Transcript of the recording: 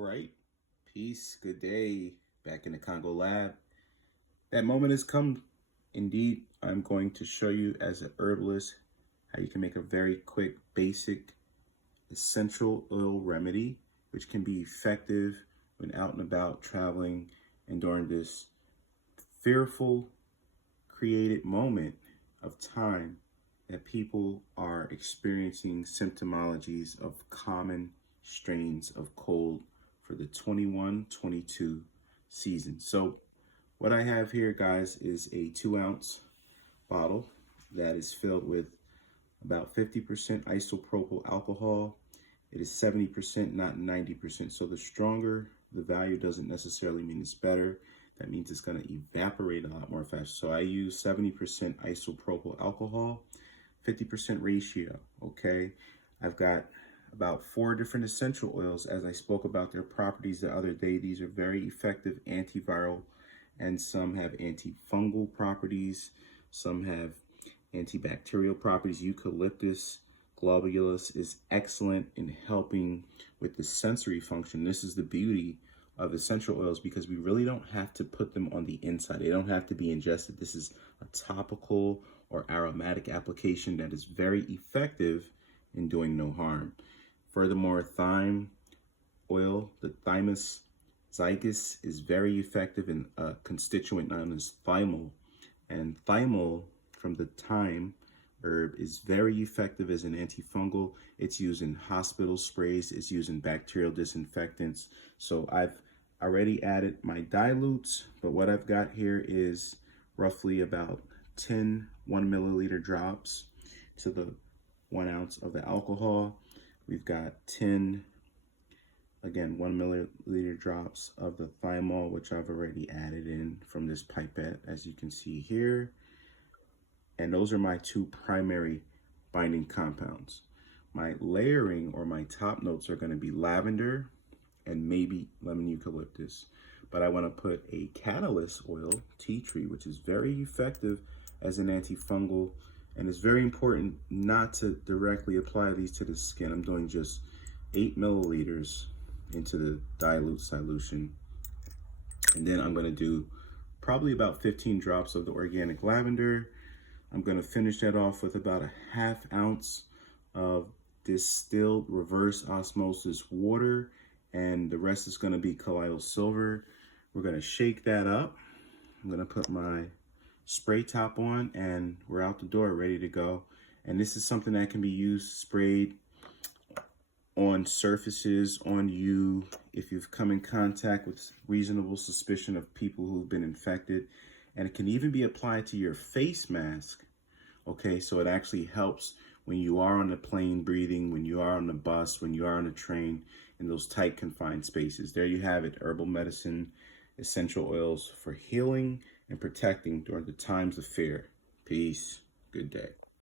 Right? Peace. Good day. Back in the Congo lab. That moment has come. Indeed, I'm going to show you as an herbalist how you can make a very quick, basic, essential oil remedy, which can be effective when out and about traveling and during this fearful, created moment of time that people are experiencing symptomologies of common strains of cold for the 21-22 season. So what I have here, guys, is a 2-ounce bottle that is filled with about 50% isopropyl alcohol. It is 70%, not 90%. So the stronger the value doesn't necessarily mean it's better. That means it's going to evaporate a lot more fast. So I use 70% isopropyl alcohol, 50% ratio, okay? I've got about 4 different essential oils. As I spoke about their properties the other day, these are very effective antiviral, and some have antifungal properties. Some have antibacterial properties. Eucalyptus globulus is excellent in helping with the sensory function. This is the beauty of essential oils, because we really don't have to put them on the inside. They don't have to be ingested. This is a topical or aromatic application that is very effective in doing no harm. Furthermore, thyme oil, the thymus zygus, is very effective in a constituent known as thymol. And thymol from the thyme herb is very effective as an antifungal. It's used in hospital sprays. It's used in bacterial disinfectants. So I've already added my dilutes, but what I've got here is roughly about 10 1 milliliter drops to the 1 ounce of the alcohol. We've got 10, again, 1 milliliter drops of the thymol, which I've already added in from this pipette, as you can see here. And those are my 2 primary binding compounds. My layering, or my top notes, are going to be lavender and maybe lemon eucalyptus. But I want to put a catalyst oil, tea tree, which is very effective as an antifungal. And it's very important not to directly apply these to the skin. I'm doing just 8 milliliters into the dilute solution. And then I'm going to do probably about 15 drops of the organic lavender. I'm going to finish that off with about a ½ ounce of distilled reverse osmosis water, and the rest is going to be colloidal silver. We're going to shake that up. I'm going to put my spray top on, and we're out the door ready to go. And this is something that can be used, sprayed on surfaces, on you, if you've come in contact with reasonable suspicion of people who've been infected. And it can even be applied to your face mask. Okay, so it actually helps when you are on the plane breathing, when you are on the bus, when you are on a train, in those tight confined spaces. There you have it, herbal medicine, essential oils for healing and protecting during the times of fear. Peace. Good day.